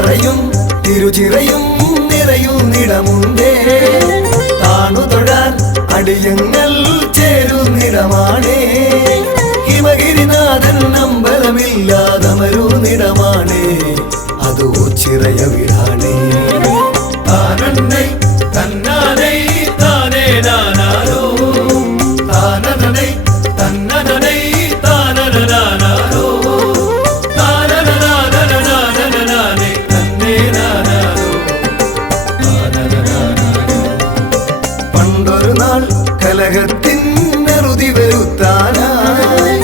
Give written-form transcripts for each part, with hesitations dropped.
തറയും തിരുചിറയും നിറയുന്നിടമുണ്ടേ. താണു തൊഴാൻ അടിയങ്ങൾ ചേരുന്നിടമാണേ. ഹിമഗിരിനാഥൻ അമ്പലമില്ലാതമരുന്നിടമാണേ. അത് ഓച്ചിറയ വീടാണേ. താനന്നൈ തന്നാനൈ താനേ നാനാരോ താനനൈ തന്നനൈ താനനാനാരോ താനനാനനാനനാനേ തന്നേ നാനാരോ താനനാനാരോ. പണ്ടൊരു നാൾ കലഹത്തിൻ നെറുതി വരുത്താനായി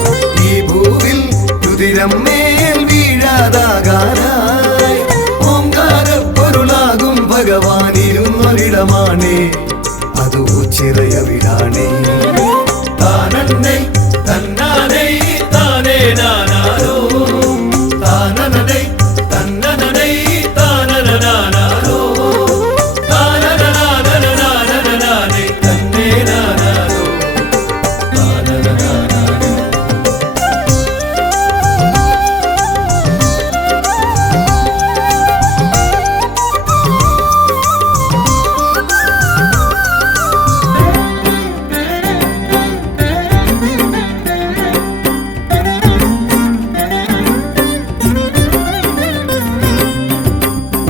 ഈ ഭൂവിൽ രുതിരം മേൽ വീഴാതാകാനായി ഓംകാരപ്പൊരുളാകും ഭഗവാനിരുന്നൊരിടമാണേ. അത് ഓച്ചിറയ വീടാണേ. താനന്നൈ തന്നാനൈ താനേ നാനാരോ താനനൈ തന്നനൈ താനനാനാരോ താനനാനനാനനാനേ തന്നേ നാനാരോ താനനാനാരോ.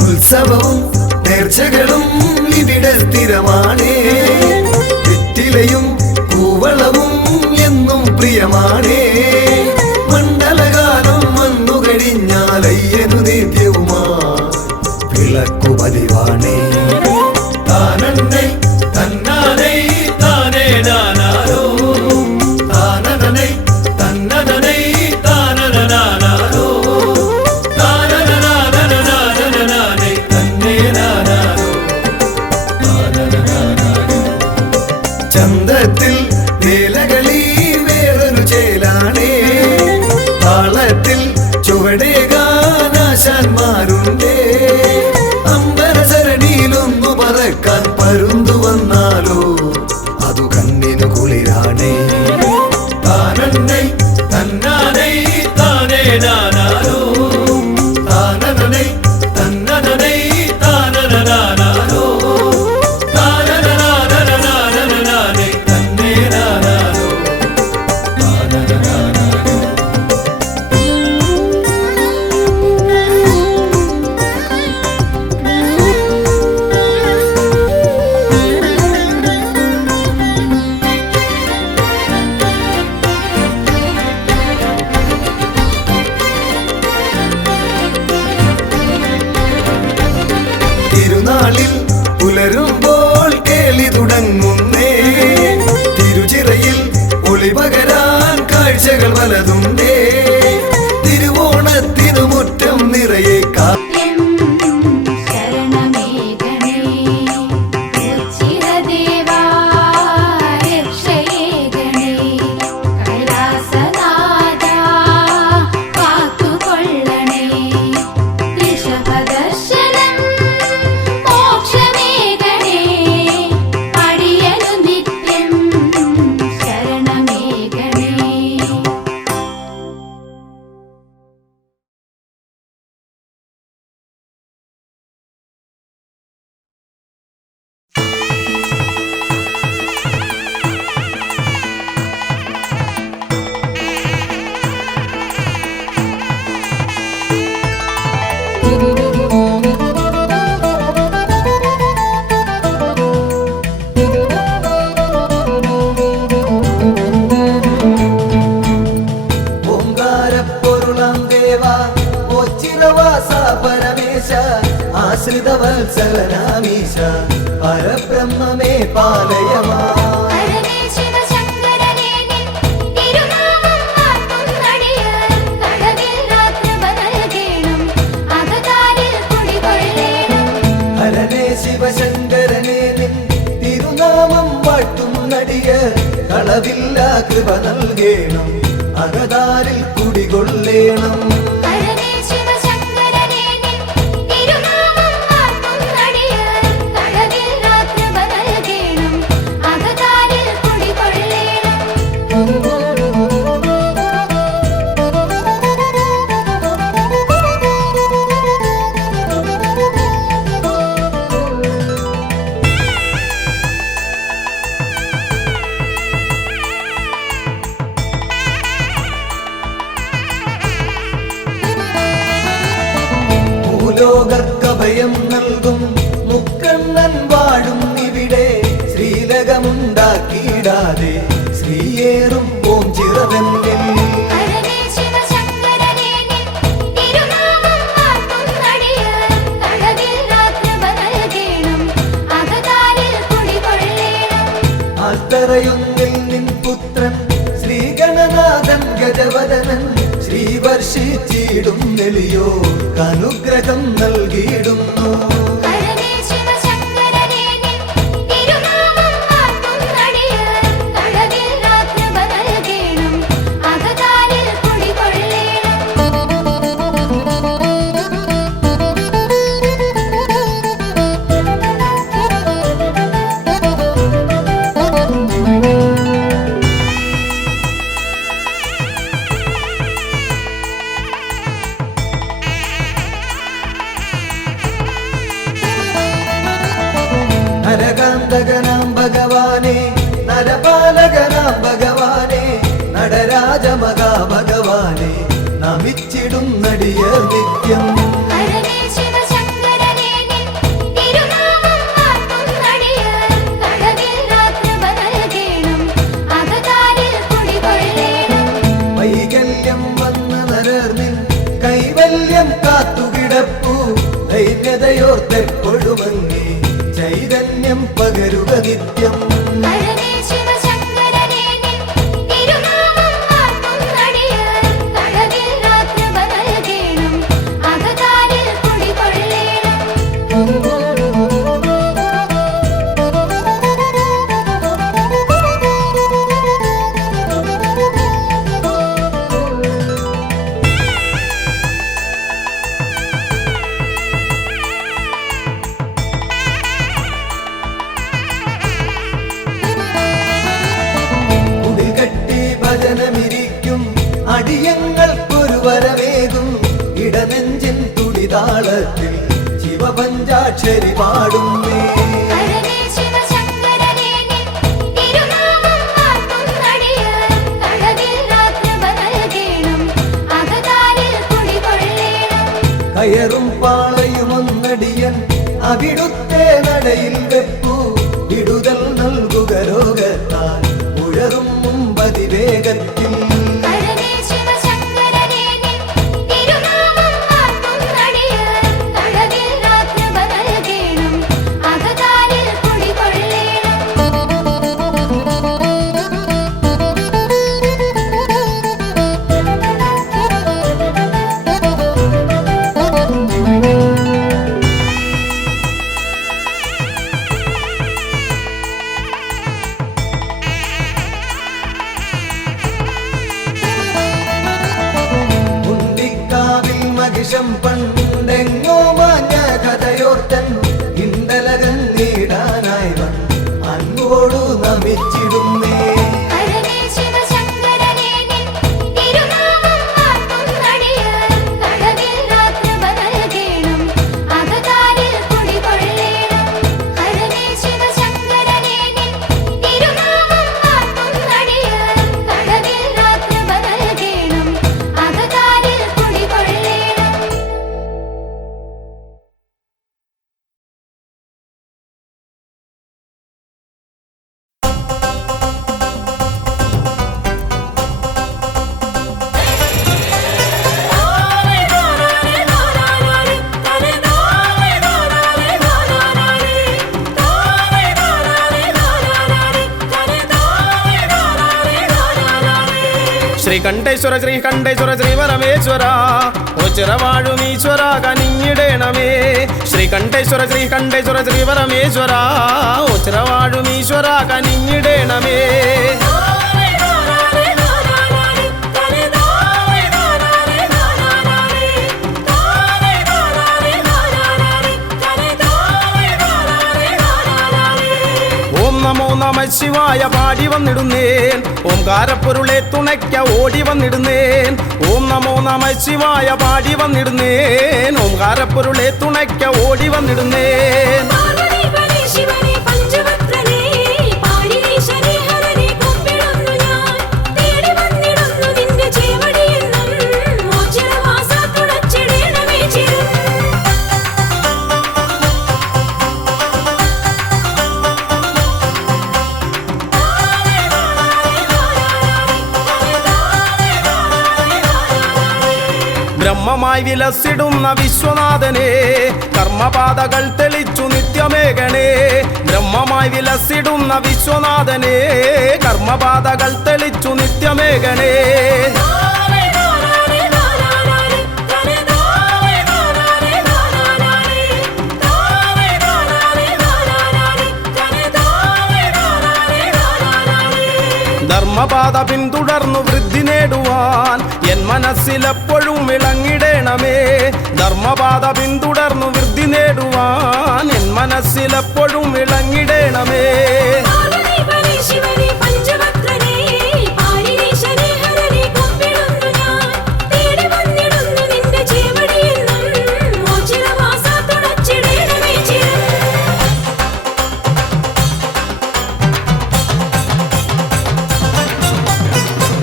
ഉത്സവവും നേർച്ചകളും ഇവിടെ സ്ഥിരമാണേ. വെറ്റിലയും കൂവളവും എന്നും പ്രിയമാണേ. മണ്ഡലകാലം വന്നു കഴിഞ്ഞാലയ്യനു നിത്യവുമാ വിളക്കു പതിവാണേ. താനന്നൈ തന്നാനൈ താനേ നാനാരോ താനനൈ തന്നനൈ താനനാനാരോ താനനാനനാനനാനേ തന്നേ നാനാരോ താനനാനാരോ. ചന്തത്തിൽ വേലകളി വേറൊരു ചേലാണേ. താളത്തിൽ ചുവടേകാനാശാന്മാരുണ്ടേ. അമ്പരസരണിയിലൊന്നു പറക്കാൻ പരുന്തു വന്നാലോ അതു കണ്ണിനു കുളിരാണേ. താനന്നൈ തന്നാനൈ താനേ നാനാരോ താനനൈ തന്നനൈ താനനാനാരോ താനനാനനാനനാനേ തന്നേ നാനാരോ താനനാനാരോ. തിരുനാളിൽ പുലരുമ്പോൾ കേളി തുടങ്ങുന്നേ. തിരുചിറയിൽ ഒളിപകരാൻ കാഴ്ചകൾ വലതുണ്ടേ. തിരുവോണത്തിനു മുറ്റം നിറയെ ആശ്രിതവത്സലനാമീശ പരബ്രഹ്മമേ പാലയമാ. ഹരനേ ശിവശങ്കരനേ നിൻ തിരുനാമം വാഴ്ത്തും നടിയ കളവില്ല കൃപ നൽകേണം. അകതാരിൽ കുടികൊള്ളേണം. ഭൂലോകർക്കഭയം നൽകും മുക്കണ്ണൻ വാഴും ഇവിടെ. ശ്രീലകമുണ്ടാക്കിയിടാതെ ശ്രീയേറും ഓം ചിറവെന്നിൽ. ആൽത്തറയൊന്നിൽ നിൻ പുത്രൻ ശ്രീഗണനാഥൻ ഗജവദനൻ ശ്രീവർഷിച്ചിടും നെളിയോ അനുഗ്രഹം നൽകിയിടുന്നു. നരകാന്തകനാം ഭഗവാനെ നരപാലകനാം ഭഗവാനെ നടരാജമകാ ഭഗവാനെ നമിച്ചിടും നടിയർ നിത്യം. വൈകല്യം വന്ന നരർനിൻ കൈവല്യം കാത്തുകിടപ്പു. ദൈന്യതയോർത്തെക്കൊഴുമങ്ങി ചൈതന്യം പകരുക നിത്യം. ഭജനമിരിക്കും അടിയങ്ങൾക്കൊരു വരവേകും. ഇടനെഞ്ചിൻ തുടിതാളത്തിൽ ശിവപഞ്ചാക്ഷരി പാടുന്നേ. കയറും പാളയുമൊന്നടിയൻ അവിടുത്തെ നടയിൽ വെപ്പു. വിടുതൽ നൽകുക രോഗത്താൽ ഉഴറും മുമ്പതിവേഗത്തിൽ. മഹിഷം പണ്ടെങ്ങോ മാഞ്ഞ കഥയോർത്തൻ ഇണ്ടലകൻ നീടാനായി വന്ന് അൻപോടു നമിച്ചിടുന്നേ. ശ്രീകണ്ഠേശ്വര ശ്രീകണ്ഠേശ്വര ശ്രീപരമേശ്വര ഒച്ചിറവാഴുമീശ്വര കനിഞ്ഞിടേണമേ. ശ്രീകണ്ഠേശ്വര ശ്രീകണ്ഠേശ്വര ശ്രീപരമേശ്വര ഒച്ചിറവാഴുമീശ്വര കനിഞ്ഞിടേണമേ. നമോ നമ ശിവായ പാടി വന്നിടുന്നേൻ. ഓംകാരപ്പൊരുളെ തുണയ്ക്ക ഓടി വന്നിടുന്നേൻ. ഓം നമോ നമ ശിവായ പാടി വന്നിടുന്നേൻ. ഓംകാരപ്പൊരുളെ തുണയ്ക്ക ഓടി വന്നിടുന്നേൻ. ബ്രഹ്മമായി വിലസിടുന്ന വിശ്വനാഥനെ കർമ്മപാതകൾ തെളിച്ചു നിത്യമേകണേ ബ്രഹ്മമായി വിലസിടുന്ന വിശ്വനാഥനെ കർമ്മപാതകൾ തെളിച്ചു നിത്യമേകണേ ധർമ്മപാത പിന്തുടർന്നു വൃദ്ധി നേടുവാൻ എൻ മനസ്സിലെപ്പോഴും വിളങ്ങിടേണമേ ധർമ്മപാത പിന്തുടർന്നു വൃദ്ധി നേടുവാൻ എൻ മനസ്സിലെപ്പോഴും വിളങ്ങിടേണമേ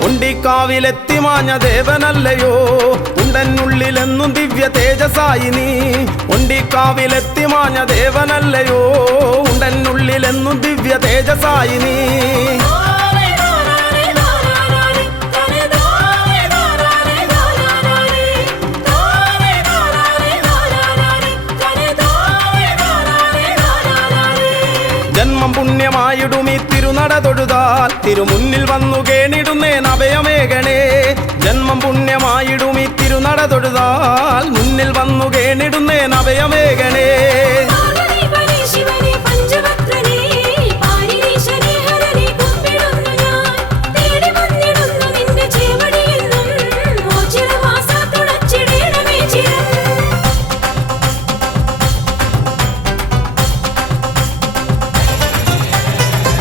ഉണ്ടിക്കാവിലെത്തി മാഞ്ഞ ദേവനല്ലയോ ഉണ്ടെന്നുള്ളിലെന്നും ദിവ്യ തേജസായി നീ ഉണ്ടിക്കാവിലെത്തി മാഞ്ഞ ദേവനല്ലയോ ഉണ്ടെന്നുള്ളിലെന്നും ദിവ്യ തേജസായി നീ ജന്മം പുണ്യമായിടും ഈ തിരുനട തൊഴുതാൽ തിരുമുന്നിൽ വന്നു കേണിടുന്നേൻ അഭയമേകണേ ജന്മം പുണ്യമായിടും ഈ തിരുനട തൊഴുതാൽ മുന്നിൽ വന്നു കേണിടുന്നേൻ അഭയമേകണേ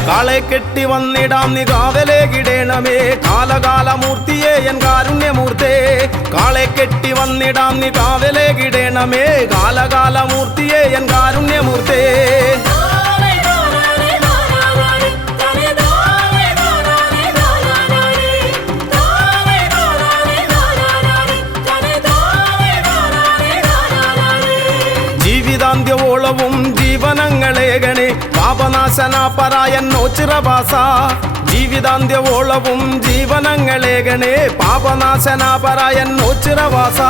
കാളെ കെട്ടി വന്നിടാം നീ കാവലേകിടേണമേ കാലകാലമൂർത്തിയെ എൻ കാരുണ്യമൂർത്തേ കാളെ കെട്ടി വന്നിടാം നീ കാവലേകിടേണമേ കാലകാലമൂർത്തിയെ എൻ കാരുണ്യമൂർത്തേ ജീവിതാന്ത്യവോളവും ജീവനങ്ങളേകണേ പാപനാശന പരായന്നോ ചിറവാസ ജീവിതാന്ത്യവോളവും ജീവനങ്ങളേകണേ പാപനാശന പരായന്നോ ചിറവാസ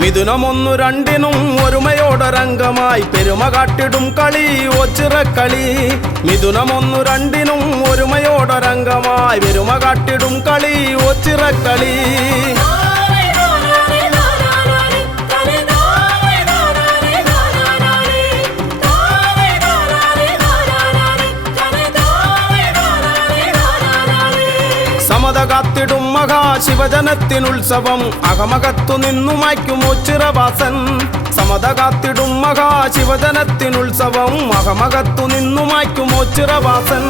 മിഥുനമൊന്നു രണ്ടിനും ഒരുമയോടൊരംഗമായി പെരുമ കാട്ടിടും കളി ഒച്ചിറക്കളി മിഥുനമൊന്നു രണ്ടിനും ഒരുമയോടൊരംഗമായി പെരുമ കാട്ടിടും കളി ഒച്ചിറക്കളി സമത കാത്തിടും മഹാശിവജനത്തിനുത്സവം അകമകത്തു നിന്നു മായ്ക്കും ഒച്ചിറവാസൻ സമത കാത്തിടും മഹാശിവജനത്തിനുത്സവം അകമകത്തു നിന്നു മായ്ക്കും ഒച്ചിറവാസൻ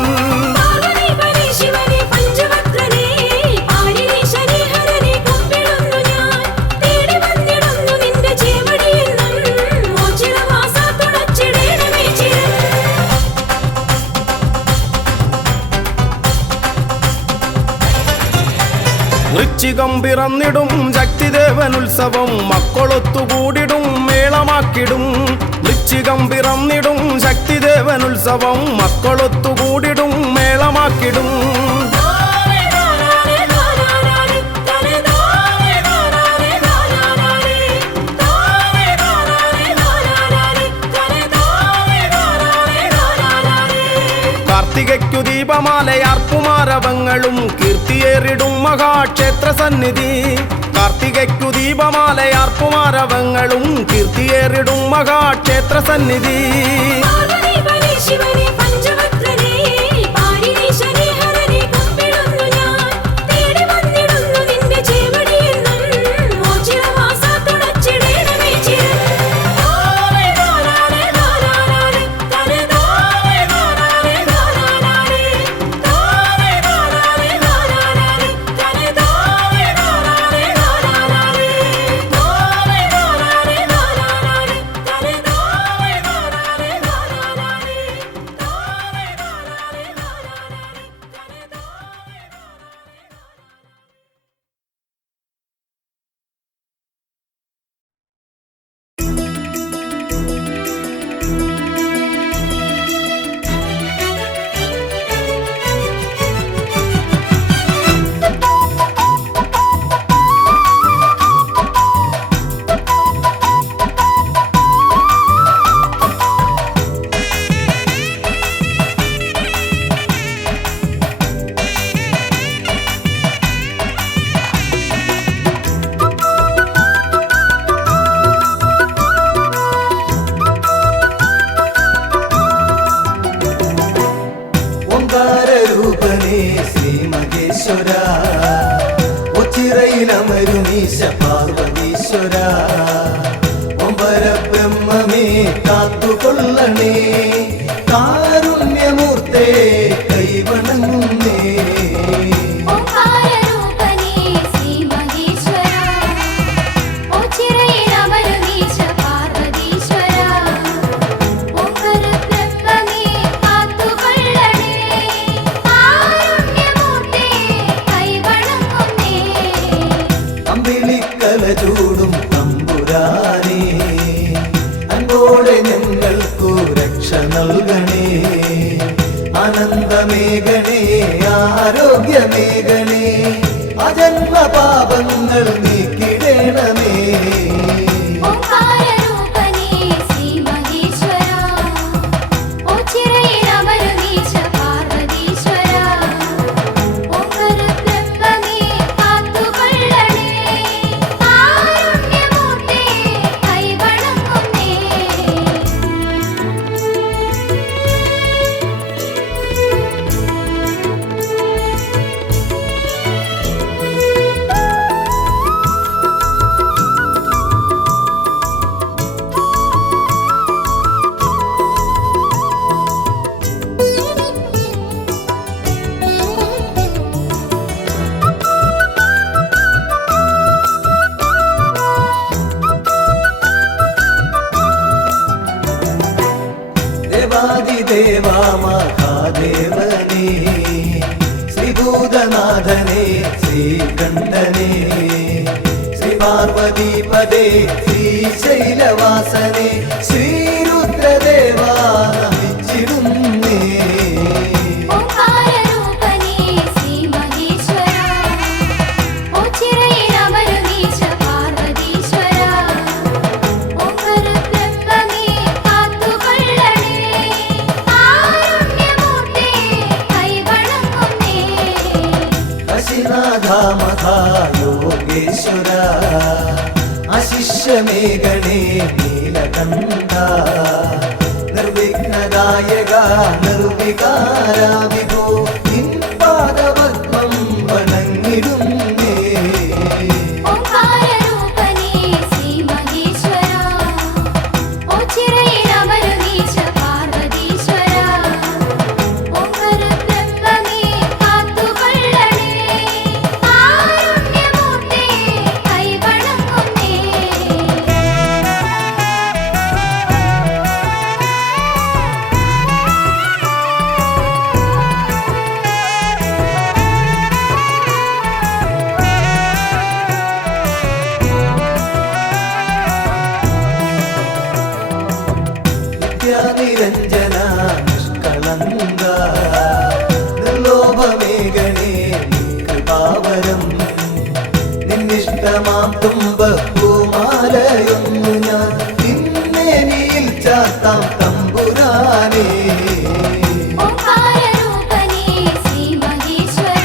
വൃശ്ചികം പിറന്നിടും ശക്തിദേവനുത്സവം മക്കളൊത്തുകൂടിടും മേളമാക്കിടും വൃശ്ചികം പിറന്നിടും ശക്തിദേവനുത്സവം മക്കളൊത്തുകൂടിടും മേളമാക്കിടും കാർത്തികയ്ക്കു ദീപമാലയാർപ്പുമാരവങ്ങളും കീർത്തിയേറിടും മഹാക്ഷേത്ര സന്നിധി കാർത്തികയ്ക്കു ദീപമാലയാർപ്പുമാരവങ്ങളും കീർത്തിയേറിടും മഹാക്ഷേത്ര സന്നിധി ഐശ്വര്യമേകണേ അജന്മ പാപങ്ങൾ നീക്കിടേണമേ ഓംകാരരൂപനേ ശ്രീ മഹേശ്വര ഓച്ചിറയിലമരുന്നീശ പാർവതീശ്വര ഓംകാരബ്രഹ്മമേ കാത്തുകൊള്ളണേ കാരുണ്യമൂർത്തേ കൈവണങ്ങുന്നേ ദേവാദിദേവാ മഹാദേവനേ ശ്രീഭൂതനാഥനേ ശ്രീകണ്ഠനേ ശ്രീ പാർവതീപദേ ശ്രീശൈലവാസനേ ശ്രീരുദ്രദേവാ നമിച്ചിടുന്നേ ഓംകാരരൂപനേ ശ്രീ മഹേശ്വര ഓച്ചിറയിലമരുന്നീശ പാർവതീശ്വര ഓംകാരബ്രഹ്മമേ കാത്തുകൊള്ളണേ കാരുണ്യമൂർത്തേ കൈവണങ്ങുന്നേ കാശിനാഥ മഹായോഗേശ്വര അശിഷ്യമേഘണേ നീലകണ്ഠ നിർവിഘ്നദായക നിർവികാര വിഭോ നിൻ പാദപത്മം വണങ്ങിടുന്നേ ഓംകാരരൂപനേ ശ്രീ മഹേശ്വര ഓച്ചിറയിലമരുന്നീശ പാർവതീശ്വര ഓംകാരബ്രഹ്മമേ കാത്തുകൊള്ളണേ കാരുണ്യമൂർത്തേ കൈവണങ്ങുന്നേ നിത്യാനിരഞ്ജന നിഷ്കളങ്ക നിർലോഭമേഘണേ കൃപാവരം നിന്നിഷ്ടമാം തുമ്പപ്പൂമാലയൊന്നു ഞാൻ നിന്നേനിയിൽ ചാത്താം തമ്പുരാനേ ഓംകാരരൂപനേ ശ്രീ മഹേശ്വര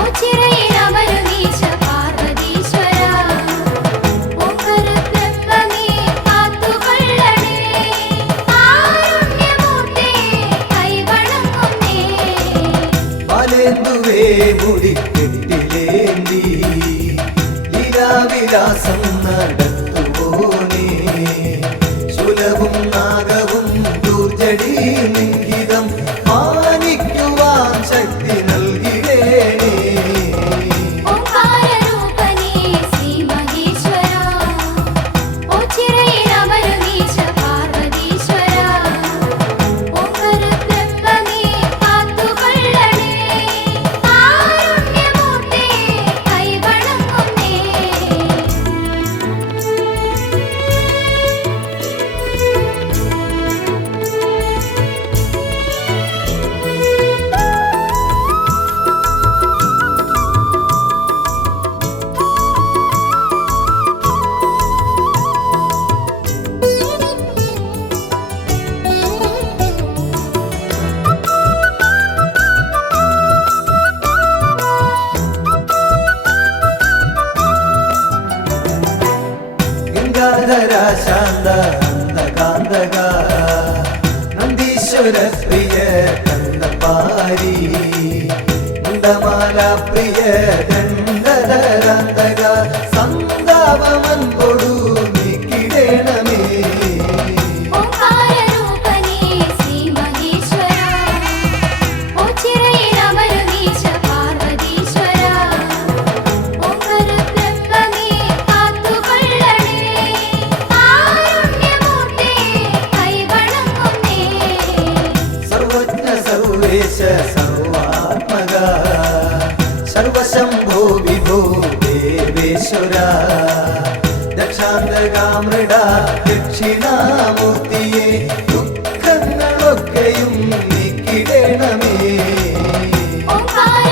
ഓച്ചിറയിലമരുന്നീശ പാർവതീശ്വര ഓംകാരബ്രഹ്മമേ കാത്തുകൊള്ളണേ കാരുണ്യമൂർത്തേ കൈവണങ്ങുന്നേ ബാലേന്ദുവേ മുടിക്കെട്ടിലേന്തി ലീലാവിലാസം നടത്തുപോനേ ശൂലവും നാഗവും ദൂർജടി ലിംഗിതം മാനിക്കുവാൻ ശക്തി നൽകിടേണേ ഓംകാരരൂപനേ ശ്രീ മഹേശ്വര ഓച്ചിറയിലമരുന്നീശ പാർവതീശ്വര ഓംകാരബ്രഹ്മമേ കാത്തുകൊള്ളണേ കാരുണ്യമൂർത്തേ കൈവണങ്ങുന്നേ ഗംഗാധര ശാന്ത നന്ദകാന്തക നന്ദീശ്വര പ്രിയ കന്ദപാരി മുണ്ടമാല പ്രിയ ദണ്ഡധരാന്തക സന്താപമൻ കൊടു നീക്കിടേണമേ ഓംകാരരൂപനേ ശ്രീ മഹേശ്വര ഓച്ചിറയിലമരുന്നീശ പാർവതീശ്വര ഓംകാരബ്രഹ്മമേ കാത്തുകൊള്ളണേ കാരുണ്യമൂർത്തേ കൈവണങ്ങുന്നേ സർവജ്ഞ സർവേശ സർവാത്മക സർവശംഭോ വിഭോ ദേവേശ്വര ദക്ഷാന്തകാമൃഡ ദക്ഷിണാമൂർത്തിയെ ദുഃഖങ്ങളൊക്കെയും നീക്കിടേണമേ ഓംകാര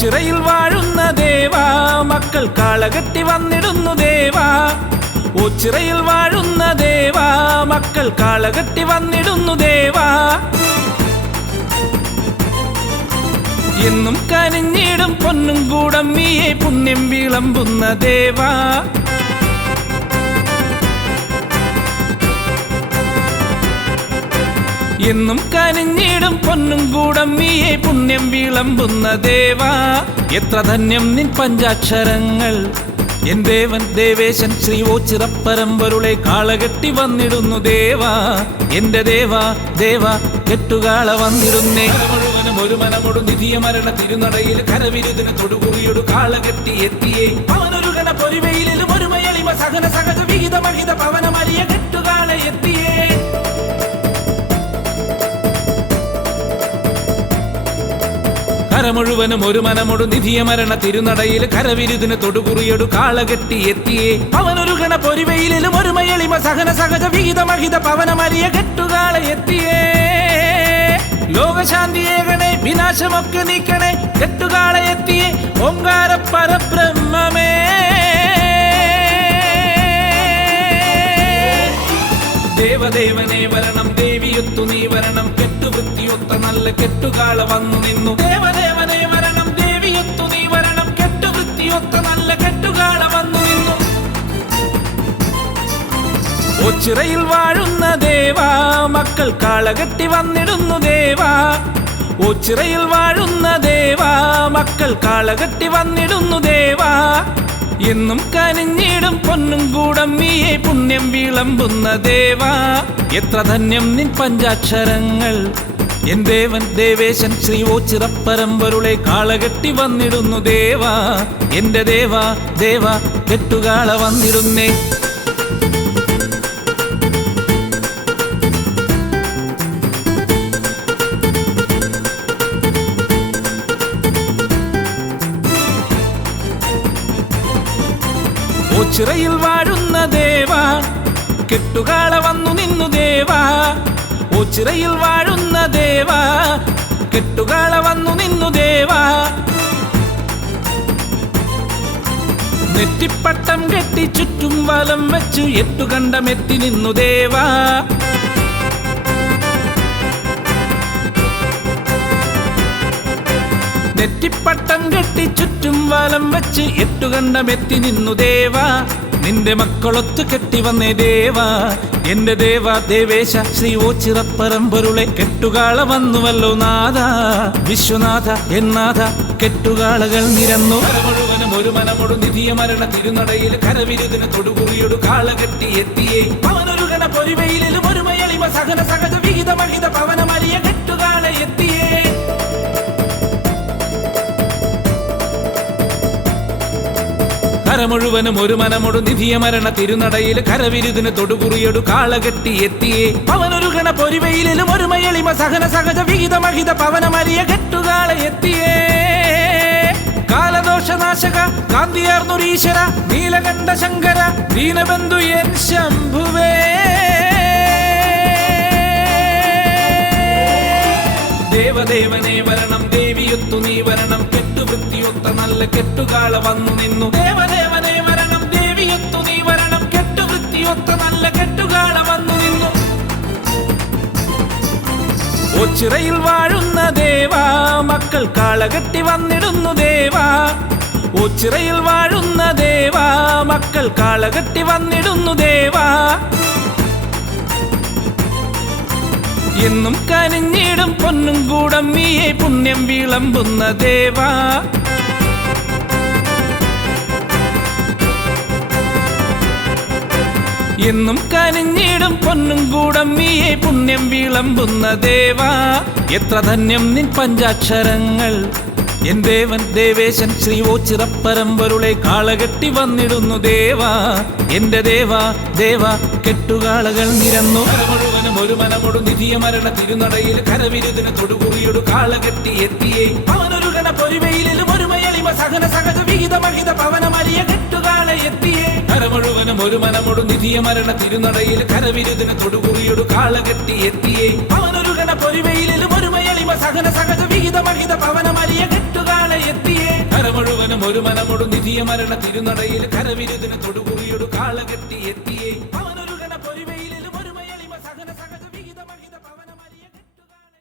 ഓച്ചിറയിൽ വാഴുന്ന ദേവാ മക്കൾ കാളകെട്ടി വന്നിടുന്നു ദേവാ ഓച്ചിറയിൽ വാഴുന്ന ദേവാ മക്കൾ കാളകെട്ടി വന്നിടുന്നു ദേവാ എന്നും കനിഞ്ഞിടും പൊന്നും കൂടമ്മിയെ പുണ്യം വിളമ്പുന്ന ദേവാ എന്നും കനിഞ്ഞിടും പൊന്നും കൂടമ്മിയെ പുണ്യം വിളമ്പുന്ന ദേവാ എത്ര ധന്യം നിൻ പഞ്ചാക്ഷരങ്ങൾ എൻ ദേവൻ ദേവേശൻ ശ്രീ ഓച്ചിറപ്പരമ്പരുളെ കാളകെട്ടി വന്നിടുന്നു ദേവാ എന്റെ ദേവാ ദേവാ കെട്ടുകാള വന്നിടുന്നേ മുഴുവനും ഒരു മനമൊടു നിധിയ മരണ തിരുനടയിൽ കരവിരുദിന് തൊടുകുറിയൊടു കാളകെട്ടി എത്തിയേ അവനൊരു ഗണ പൊരിവയിലും ഒരു മയളിമ സഹന സഹജ വിഹിത മഹിത പവനമരിയ കെട്ടുകാള എത്തിയേ മുഴുവനും ഒരു മനമൊടു നിധിയ മരണ തിരുനടയിൽ കരവിരുദിന് തൊടുകുറിയൊടു കാളകെട്ടി എത്തിയേ അവനൊരു ഗണ പൊരിവയിലും ഒരു മയളിമ സഹന സഹജ വിഹിത മഹിത പവനമരിയ കെട്ടുകാള എത്തിയേ ലോകശാന്തിയേകണേ വിനാശമൊക്കെ നീക്കണേ കെട്ടുകാള എത്തിയേ ഓങ്കാര പരബ്രഹ്മമേ ദേവദേവനെ വരണം ദേവിയൊത്തു നീ വരണം കെട്ടുവൃത്തിയൊത്ത നല്ല കെട്ടുകാള വന്നു നിന്നു ദേവദേവനെ വരണം ദേവിയൊത്തു നീ വരണം കെട്ടുവൃത്തിയൊത്ത നല്ല കെട്ടുകാള വന്നു നിന്നു ഓച്ചിറയിൽ വാഴുന്ന ദേവാ മക്കൾ കാളകെട്ടി വന്നിടുന്നു ദേവാ ഓച്ചിറയിൽ വാഴുന്ന ദേവാ മക്കൾ കാളകെട്ടി വന്നിടുന്നു ദേവാ എന്നും കനിഞ്ഞിടും പൊന്നും കൂടമ്മിയെ പുണ്യം വിളമ്പുന്ന ദേവാ എത്ര ധന്യം നിൻ പഞ്ചാക്ഷരങ്ങൾ എൻ ദേവൻ ദേവേശൻ ശ്രീ ഓച്ചിറപ്പരമ്പരുളെ കാളകെട്ടി വന്നിടുന്നു ദേവാ എന്റെ ദേവാ ദേവാ കെട്ടുകാള വന്നിടുന്നേ ഓച്ചിറയിൽ വാഴുന്ന ദേവാ കെട്ടുകാള വന്നു നിന്നു ദേവാ ഓച്ചിറയിൽ വാഴുന്ന ദേവാ കെട്ടുകാള വന്നു നിന്നു ദേവാ നെറ്റിപ്പട്ടം കെട്ടി ചുറ്റും വലം വെച്ചു എട്ടുകണ്ടമെത്തി നിന്നു ദേവാ നെറ്റിപ്പട്ടം കെട്ടി ചുറ്റും വലം വെച്ച് എട്ടുകണ്ടമെത്തി നിന്നു ദേവാ നിന്റെ മക്കളൊത്തു കെട്ടി വന്നേ ദേവാ എന്റെ ദേവാ ദേവേശ ശ്രീ ഓച്ചിറപ്പരമ്പരുളെ കെട്ടുകാള വന്നുവല്ലോ നാഥ വിശ്വനാഥ എന്നാഥ കെട്ടുകാളകൾ നിരന്നു മുഴുവനും ഒരു മനമൊടു നിധിയ മരണ തിരുനടയിൽ കരവിരുദിന് തൊടുകുറിയൊടു കാളകെട്ടി എത്തിയേ അവനൊരു ഗണ പൊരിവയിലും ഒരു മയളിമ സഹന സഹജ വിഹിത മഹിത പവനമരിയ കെട്ടുകാള എത്തിയേ മുഴുവനും ഒരു മനമൊടു നിധിയ മരണ തിരുനടയിൽ കരവിരുദിന് തൊടുകുറിയൊടു കാളകെട്ടി എത്തിയേ അവനൊരു ഗണ പൊരിവയിലും ഒരു മയളിമ സഹന സഹജ വിഹിത മഹിത പവനമരിയ കെട്ടുകാള എത്തിയേ കാലദോഷനാശക കാന്തിയാർന്നുരീശ്വര നീലകണ്ഠ ശങ്കര ദീനബന്ധു എൻ ശംഭുവേ ദേവദേവനെ വരണം ദേവിയൊത്തു നീ വരണം കെട്ടുവൃത്തിയൊത്ത നല്ല കെട്ടുകാള വന്നു നിന്നു ദേവദേവനെ വരണം ദേവിയൊത്തു നീ വരണം കെട്ടുവൃത്തിയൊത്ത നല്ല കെട്ടുകാള വന്നു നിന്നു ഓച്ചിറയിൽ വാഴുന്ന ദേവാ മക്കൾ കാളകെട്ടി വന്നിടുന്നു ദേവാ ഓച്ചിറയിൽ വാഴുന്ന ദേവാ മക്കൾ കാളകെട്ടി വന്നിടുന്നു ദേവാ എന്നും കനിഞ്ഞിടും പൊന്നും കൂടമ്മിയെ പുണ്യം വിളമ്പുന്ന ദേവാ എന്നും കനിഞ്ഞിടും പൊന്നും കൂടമ്മിയെ പുണ്യം വിളമ്പുന്ന ദേവാ എത്ര ധന്യം നിൻ പഞ്ചാക്ഷരങ്ങൾ എൻ ദേവൻ ദേവേശൻ ശ്രീ ഓച്ചിറപ്പരമ്പരുളെ കാളകെട്ടി വന്നിടുന്നു ദേവാ എന്റെ ദേവാ ദേവാ കെട്ടുകാളകൾ നിരന്നു മുഴുവനും ഒരു മനമൊടു നിധിയ മരണ തിരുനടയിൽ കരവിരുദിന് തൊടുകുറിയൊടു കാളകെട്ടി എത്തിയേ അവനൊരു ഗണ പൊരിവയിലും ഒരു മയളിമ സഹന സഹജ വിഹിത മഹിത പവനമരിയ കെട്ടുകാള എത്തിയേ മുഴുവനും ഒരു മനമൊടു നിധിയ മരണ തിരുനടയിൽ കരവിരുദിന് തൊടുകുറിയൊടു കാളകെട്ടി എത്തിയേ അവനൊരു അവനൊരുകണ പൊരിവെയിലും ഒരുമയളിമ സഹന സഹജ വിഹിതമഹിത പവനമരിയ കെട്ടുകാളെ എത്തിയേ കരമുഴുവനും ഒരു മനമൊടു നിധിയ മരണ തിരുനടയിൽ കരവിരുതിന് തൊടുകുറിയൊടു കാള കെട്ടി എത്തിയേ അവനൊരുകണ പൊരിവെയിലും ഒരുമയളിമ സഹന സഹജ വിഹിതമഹിത പവനമരിയ കെട്ടുകാളെ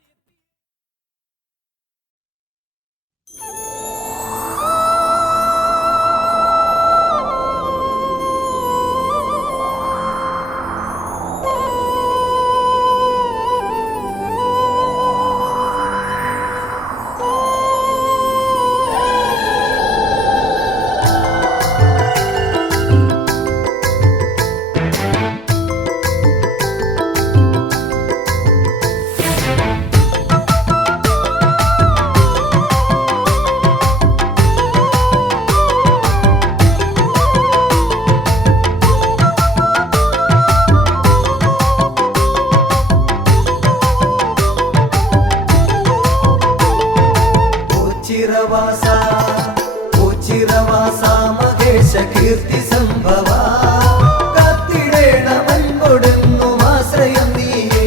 ചിരവാസ മഹേശ കീർത്തി സംഭവ കാത്തിടേണമെൻകൊടുന്നും ആശ്രയം നീയേ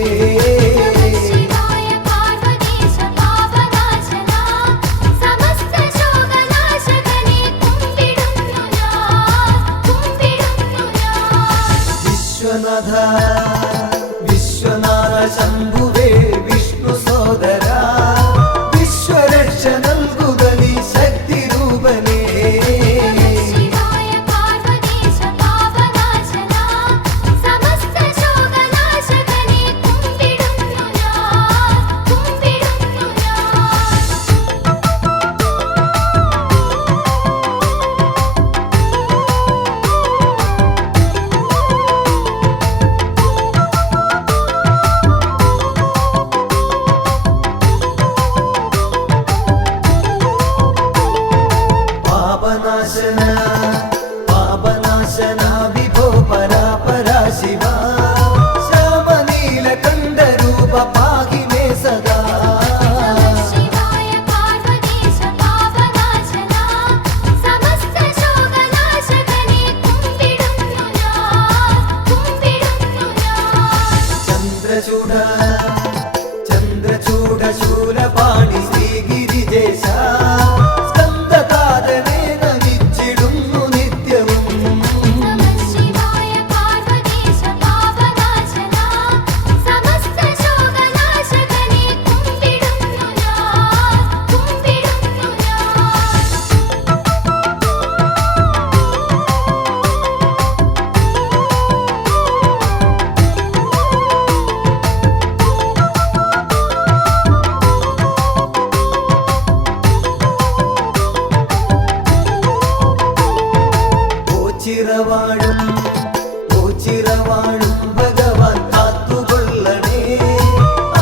ശിവായ പാർവതീശ പാപനാശന സമസ്ത ശോകനാശകനെ കുമ്പിടുന്നു ഞാൻ വിശ്വനാഥ വിശ്വനാഥ ശംഭുവേ വിഷ്ണു സോദര വിശ്വരക്ഷ നൽകുക നീ ശക്തി രൂപനേ ശിവായ പാർവതീശ പാപനാശന സമസ്ത ശോകനാശകനെ കുമ്പിടുന്നു ഞാൻ പാപനാശന പാപനാശന വിഭോ പരാപരാ ശിവ ശ്യാമനീല കണ്ഠരൂപ പാഹി മേ സദാ ശിവായ പാർവതീശ പാപനാശന സമസ്ത ശോകനാശകനെ കുമ്പിടുന്നു ഞാൻ ചന്ദ്രചൂഡ ചന്ദ്രചൂഡ ശൂലപാണി ശ്രീഗിരിജേശ സ്കന്ദകാരനെ നമിച്ചിടുന്നു നിത്യവും ശിവായ പാർവതീശ പാപനാശന സമസ്ത ശോകനാശകനെ കുമ്പിടുന്നു ഞാൻ ഓച്ചിറവാഴും ഭഗവാൻ കാത്തുകൊള്ളണേ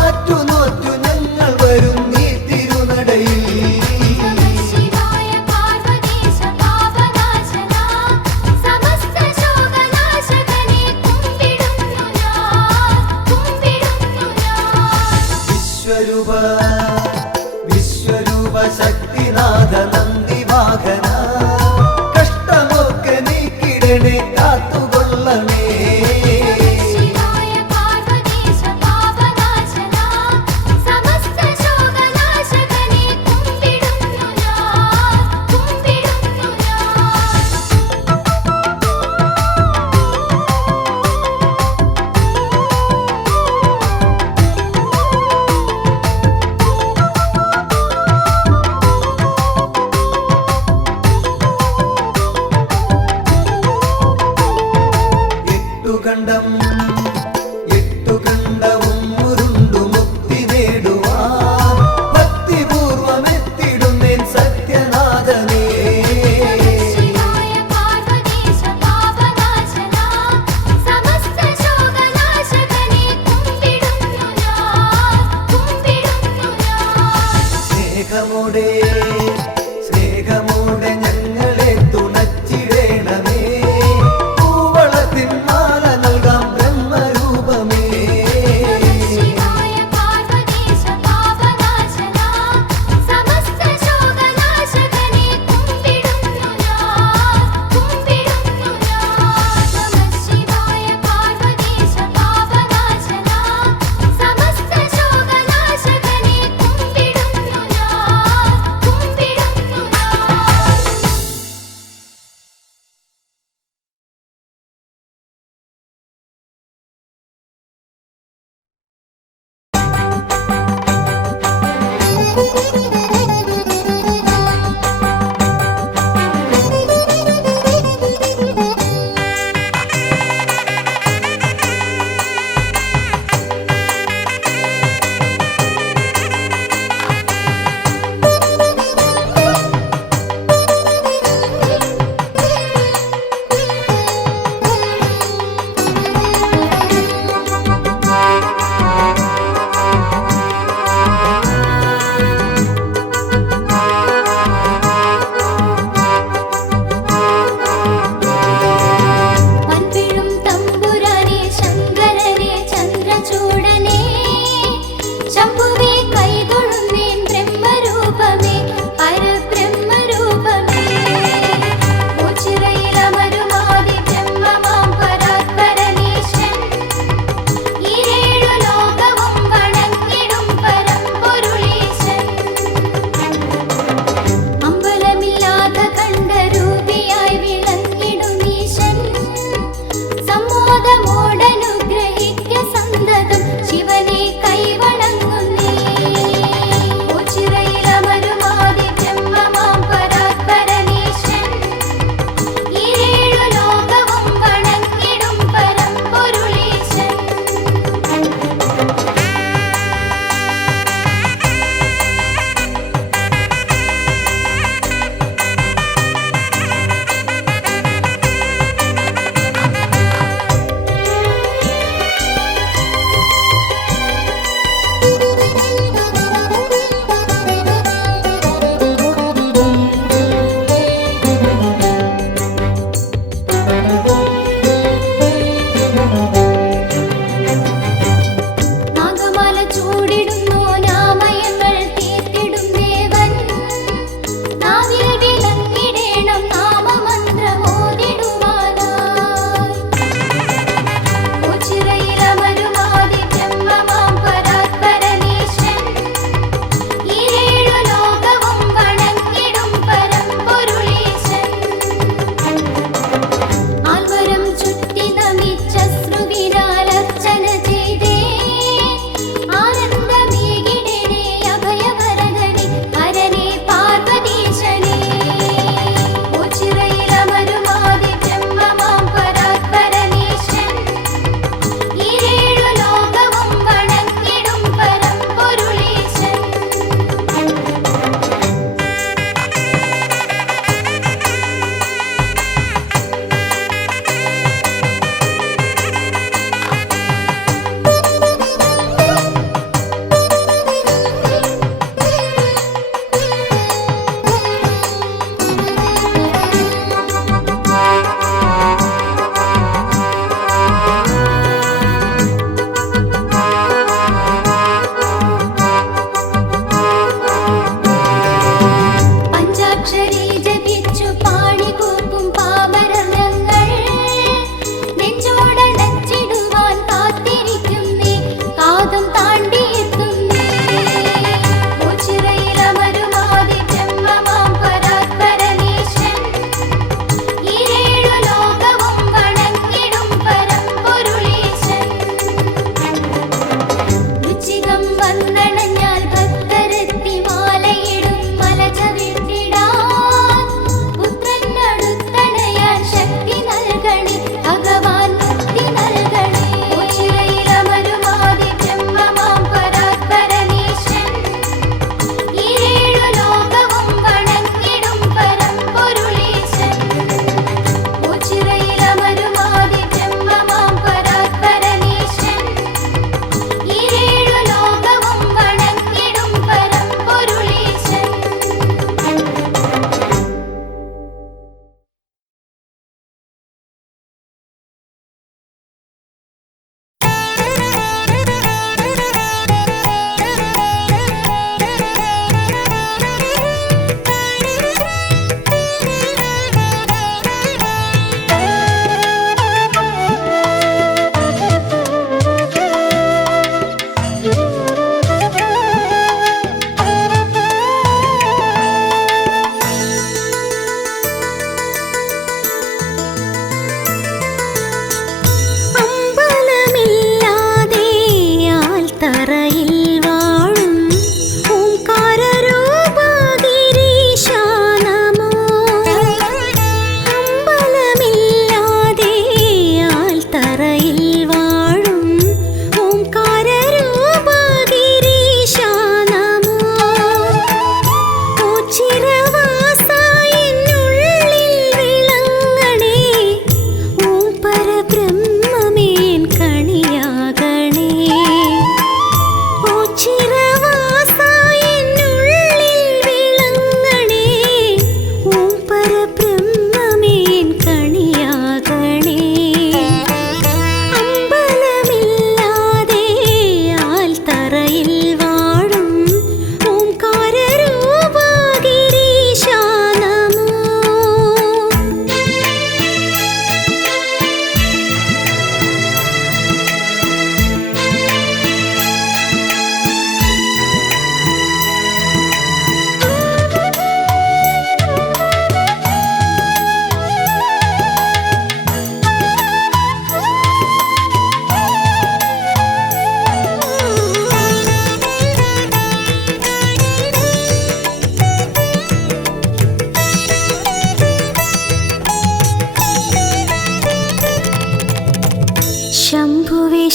ആറ്റുനോറ്റു ഞങ്ങൾ വരും നീ തിരുനടയിൽ ശിവായ പാർവതീശ പാപനാശന സമസ്ത ശോകനാശകനെ കുമ്പിടുന്നു ഞാൻ വിശ്വരൂപ വിശ്വരൂപ ശക്തിനാഥ നന്ദിവാഹന കഷ്ടമൊക്കെ നീക്കിടണേ കാത്തുകൊള്ളണേ ശിവായ പാർവതീശ പാപനാശന സമസ്ത ശോകനാശകനെ കുമ്പിടുന്നു ഞാൻ എട്ടുകണ്ടവും ഉരുണ്ടു മുക്തി നേടുവാൻ ഭക്തിപൂർവമെത്തിടുന്നേൻ സത്യനാഥനേ ശിവായ പാർവതീശ പാപനാശന സമസ്ത ശോകനാശകനെ കുമ്പിടുന്നു ഞാൻ സ്നേഹമോടെ സ്നേഹമോടെ ഞങ്ങളെ തുണച്ചിടേണമേ പൂവളത്തിൻ മാല നൽകാം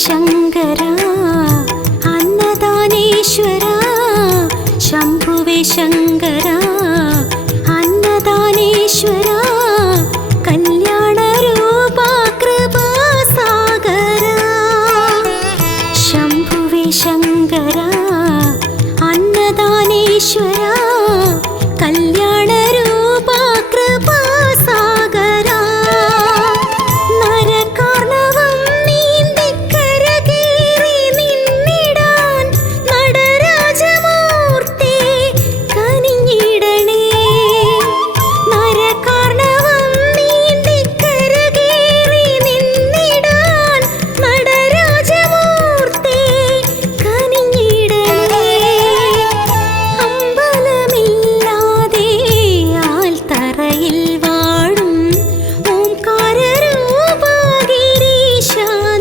ശങ്കര അന്നദാനേശ്വര ശംഭുവേ ശങ്കര അന്നദാനേശ്വര കല്യാണ രൂപ കൃപാസാഗര ശംഭുവേ ശങ്കര അന്നദാനേശ്വര കല്യാണ രൂപ കൃപാസാഗര നരകാർണവം നീന്തിക്കരകേറി നിന്നിടാൻ നടരാജമൂർത്തി കനിഞ്ഞിടണേ നരകാർണവം നീന്തിക്കരകേറി നിന്നിടാൻ നടരാജമൂർത്തി കനിഞ്ഞിടണേ അമ്പലമില്ലാതെ ആൽത്തറയിൽ വാഴും ഓംകാരരൂപ ഗിരീശ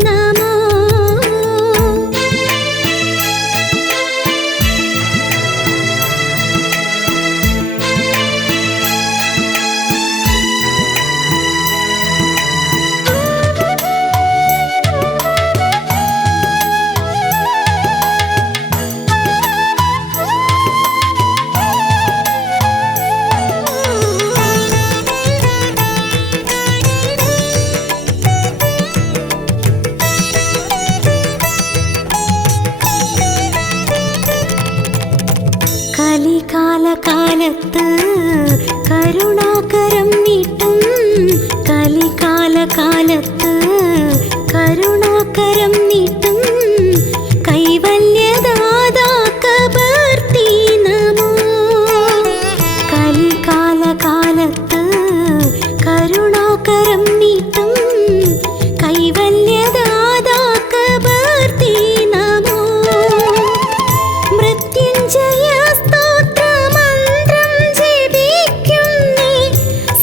നമോ കലികാലകാലത്ത് കരുണാകരം നീട്ടും കലികാലകാലത്ത് കരുണാകരം നീട്ടും കൈവല്യദാതാ കബർത്തി നമോ കലികാലകാലത്ത് കരുണാകരം നീട്ടും കൈവല്യദാതാ കബർത്തി നമോ മൃത്യുഞ്ജയ സ്തോത്രമന്ത്രം ജപിക്കുന്നേ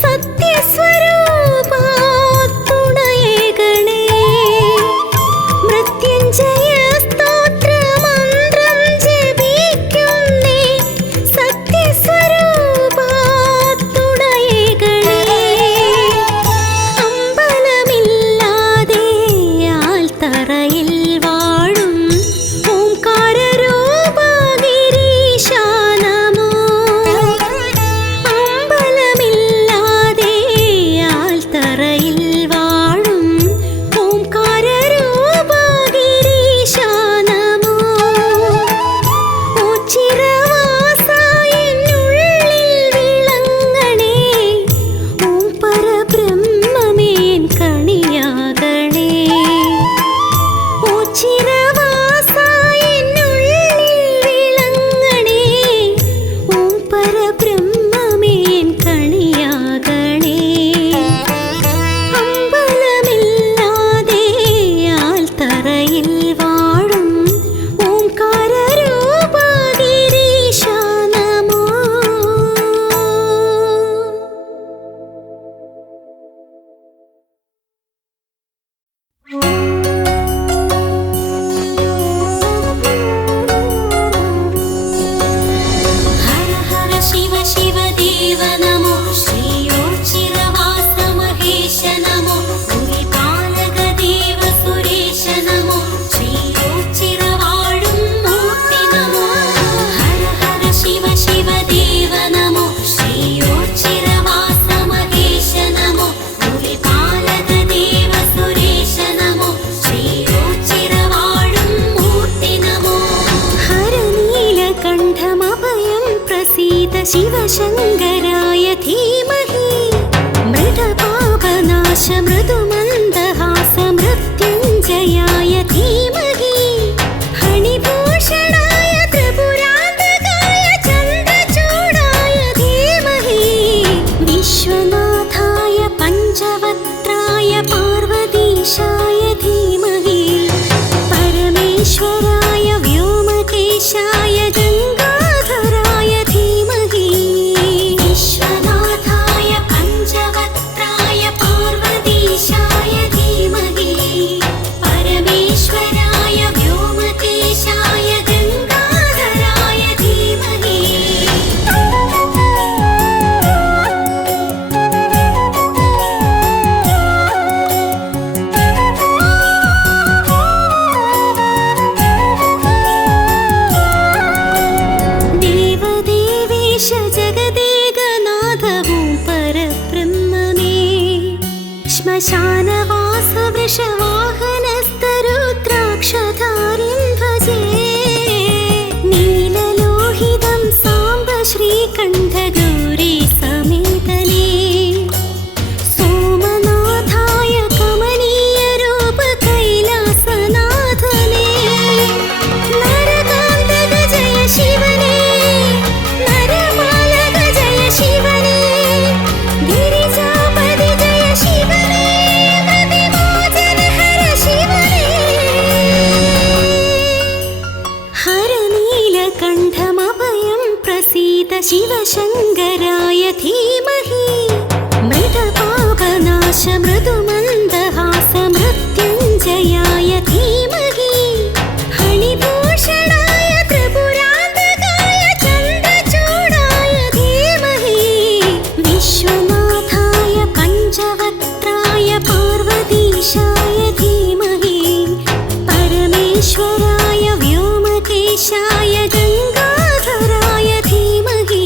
സത്യസ്വരൂപാ തുണയേകണേ മൃത്യുഞ്ജയ സ്തോത്രമന്ത്രം ജപിക്കുന്നേ സത്യസ്വരൂപാ തുണയേകണേ അമ്പലമില്ലാതെ ആൽത്തറയിൽ വാഴും ഓംകാരരൂപ ഗിരീശ നമോ അമ്പലമില്ലാതെ ആൽത്തറയിൽ വാഴും ഓംകാരരൂപ ഗിരീശ നമോ ഓച്ചിരവാസ എന്നുള്ളിൽ വിളങ്ങണേ ഓം പരബ്രഹ്മമേൻ കണിയാകണേ ഓച്ചിരവാസ എന്നുള്ളിൽ വിളങ്ങണേ ഓം പരബ്രഹ്മമേൻ കണിയാകണേ അമ്പലമില്ലാതെ ആൽത്തറയിൽ വാഴും ഓംകാരരൂപ ഗിരീശ നമോ ഹര ഹര ശിവ ശിവ ദേവ നമോ ശ്രീയോച്ചിരവാസ മഹേശ നമോ ഗുരുപാലക ദേവ സുരേശ നമോ ശ്രീയോച്ചിരവാഴും മൂർത്തി നമോ ഹര ഹര ശിവ ശിവ ദേവ നമോ ശ്രീയോച്ചിരവാസ മഹേശ നമോ ഗുരുപാലക ദേവ സുരേശ നമോ ശ്രീയോച്ചിരവാഴും മൂർത്തി നമോ ഹരനീലകണ്ഠമഭയം പ്രസീത ശിവശങ്കരായ ധീമഹി മൃതപാപനാശ മൃദുമന്ദഹാസ മൃത്യുഞ്ജയായ ധീമഹി ഹണിഭൂഷണായ ത്രിപുരാന്തകായ ചന്ദ്രചൂഡായ ധീമഹി വിശ്വനാഥായ പഞ്ചവക്ത്രായ പാർവതീശായ ധീമഹി പരമേശ്വരായ വ്യോമകേശായ ഗംഗാധരായ ധീമഹി വിശ്വനാഥായ പഞ്ചവക്ത്രായ പാർവതീശായ ധീമഹി പരമേശ്വര मृत्युञ्जयाय धीमहि हणिभूषणाय त्रिपुरान्तकाय चन्द्रचूडाय धीमहि विश्वनाथाय पञ्चवक्त्राय पार्वतीशाय धीमहि परमेश्वराय व्योमकेशाय गङ्गाधराय धीमहि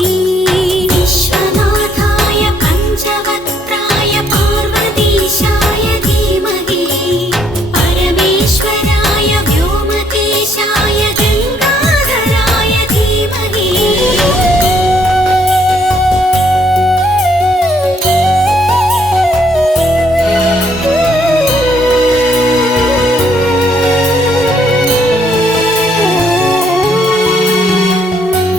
विश्वनाथाय पञ्चवक्त्राय पार्वतीशाय धीमहि परमेश्वराय व्योमकेशाय गङ्गाधराय धीमहि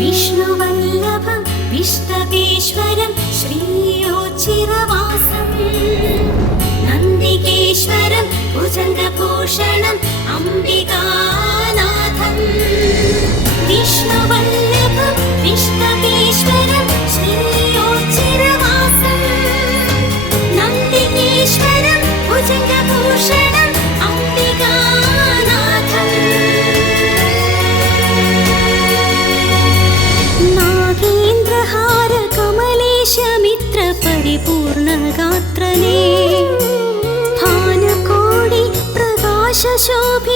विष्णुवल्लभं विष्णवेश्वरं श्रीयोचिरवासं नन्दिकेश्वरं भुजङ्गभूषणम् अम्बिकानाथं विष्णुवल्लभं विष्णवेश्वरं श्रीयोचिरवासं नन्दिकेश्वरं भुजङ्गभूषणम् नागेन्द्रहार कमलेशमित्र परिपूर्णगात्रने भानुकोटि प्रकाशशोभि